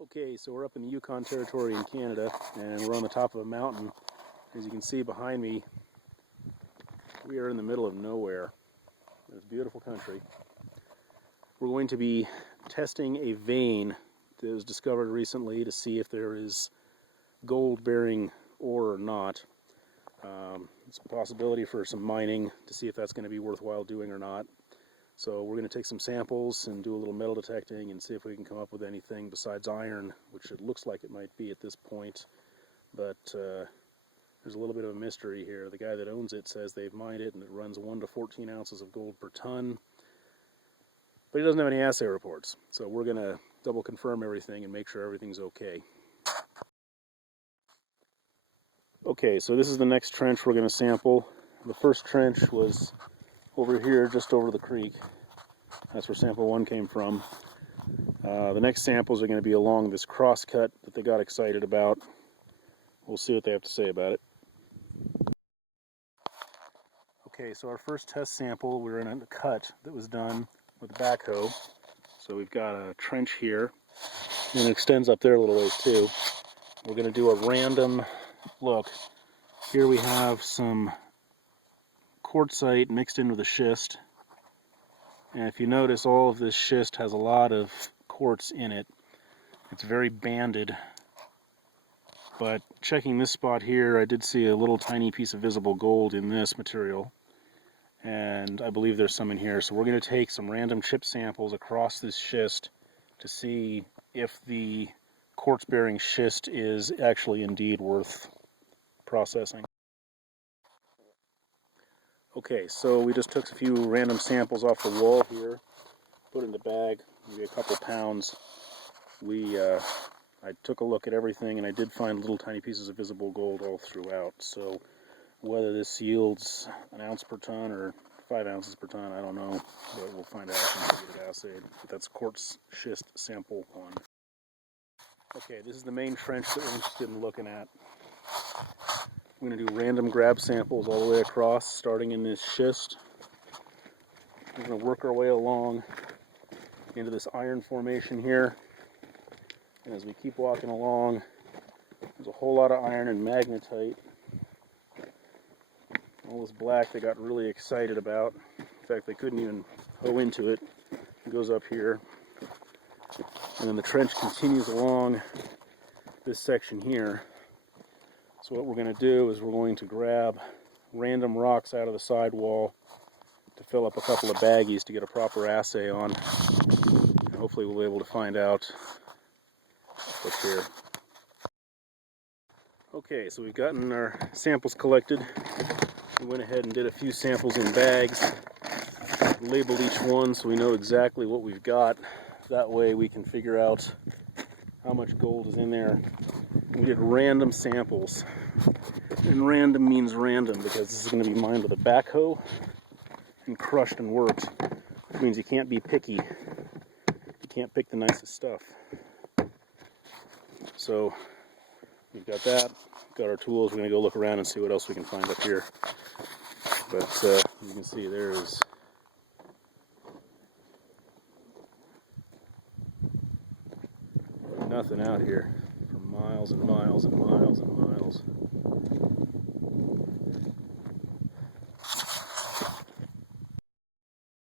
Okay, so we're up in the Yukon Territory in Canada, and we're on the top of a mountain. As you can see behind me, we are in the middle of nowhere. It's beautiful country. We're going to be testing a vein that was discovered recently to see if there is gold-bearing ore or not. It's a possibility for some mining to see if that's going to be worthwhile doing or not. So we're going to take some samples and do a little metal detecting and see if we can come up with anything besides iron, which it looks like it might be at this point. But there's a little bit of a mystery here. The guy that owns it says they've mined it and it runs 1 to 14 ounces of gold per ton. But he doesn't have any assay reports. So we're going to double confirm everything and make sure everything's okay. Okay, so this is the next trench we're going to sample. The first trench was over here, just over the creek. That's where sample 1 came from. The next samples are going to be along this crosscut that they got excited about. We'll see what they have to say about it. Okay, so our first test sample, we're in a cut that was done with a backhoe. So we've got a trench here, and it extends up there a little ways too. We're going to do a random look. Here we have some quartzite mixed in with a schist, and if you notice, all of this schist has a lot of quartz in it. It's very banded, but checking this spot here, I did see a little tiny piece of visible gold in this material, and I believe there's some in here. So we're going to take some random chip samples across this schist to see if the quartz-bearing schist is actually indeed worth processing. Okay, so we just took a few random samples off the wall here, put in the bag, maybe a couple pounds. I took a look at everything and I did find little tiny pieces of visible gold all throughout. So whether this yields an ounce per ton or 5 ounces per ton, I don't know, but we'll find out once we get it assayed. But that's quartz schist sample 1. Okay, this is the main trench that we're interested in looking at. I'm going to do random grab samples all the way across, starting in this schist. We're going to work our way along into this iron formation here. And as we keep walking along, there's a whole lot of iron and magnetite. All this black they got really excited about. In fact, they couldn't even hoe into it. It goes up here. And then the trench continues along this section here. So what we're going to do is we're going to grab random rocks out of the sidewall to fill up a couple of baggies to get a proper assay on. And hopefully we'll be able to find out what's here. Okay, so we've gotten our samples collected. We went ahead and did a few samples in bags, labeled each one so we know exactly what we've got. That way we can figure out how much gold is in there. We did random samples, and random means random because this is going to be mined with a backhoe and crushed and worked, which means you can't be picky. You can't pick the nicest stuff. So we've got that, got our tools. We're going to go look around and see what else we can find up here. But you can see there is nothing out here for miles and miles and miles and miles.